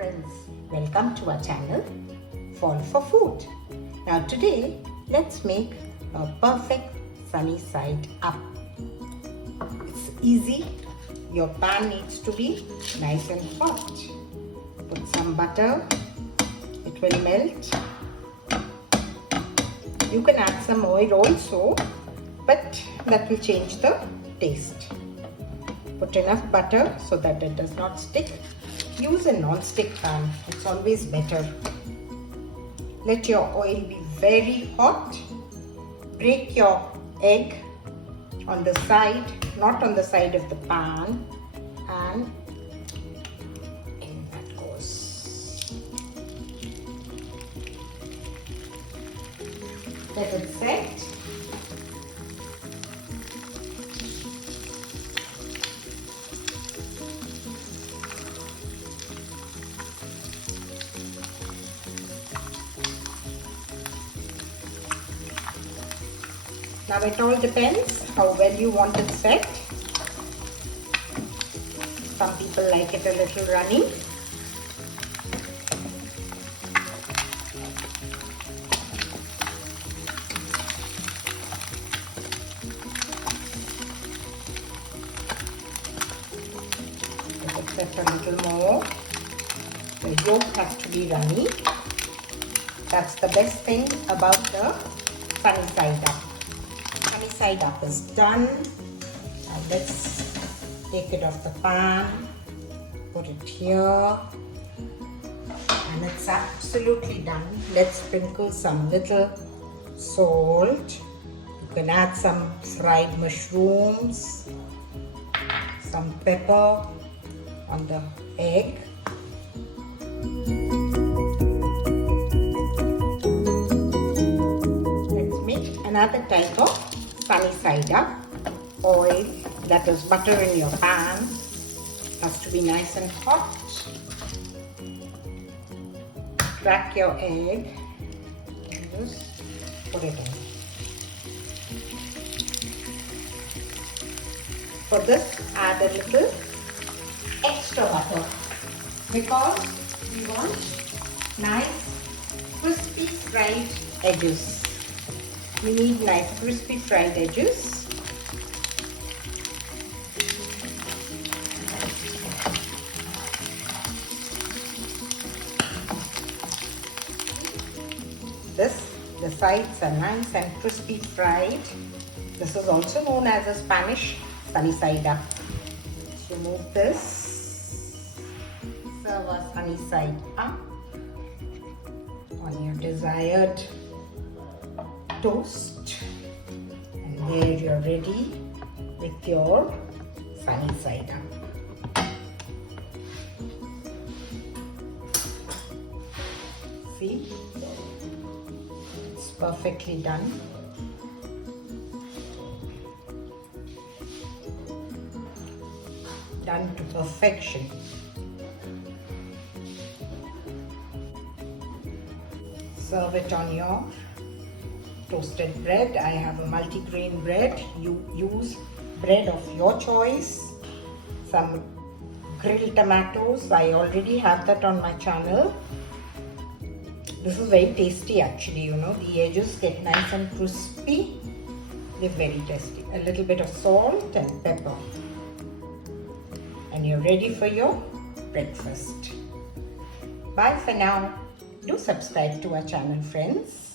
friends, welcome to our channel Fall for Food. Now today let's make a perfect sunny side up. It's easy. Your pan needs to be nice and hot. Put some butter, it will melt. You can add some oil also, but that will change the taste. Put enough butter so that it does not stick. Use a non-stick pan, it's always better. Let your oil be very hot. Break your egg on the side, not on the side of the pan, and in that goes. Let it set. Now it all depends how well you want it set. Some people like it a little runny. Let it set a little more. The yolk has to be runny. That's the best thing about the sunny side up. Sunny side up is done. Now let's take it off the pan, put it here, and it's absolutely done. Let's sprinkle some little salt. You can add some fried mushrooms, some pepper on the egg. Let's make another type of sunny side up. Oil, that is butter in your pan, has to be nice and hot. Crack your egg and just put it in. For this, add a little extra butter because we want nice crispy fried edges. We need nice crispy fried edges. The sides are nice and crispy fried. This is also known as a Spanish sunny side up. So move this. Serve our sunny side up on your desired toast, and there you're ready with your sunny side up. See, it's perfectly done. Done to perfection. Serve it on your toasted bread. I have a multigrain bread. You use bread of your choice. Some grilled tomatoes. I already have that on my channel. This is very tasty actually, you know. The edges get nice and crispy. They're very tasty. A little bit of salt and pepper. And you're ready for your breakfast. Bye for now. Do subscribe to our channel, friends.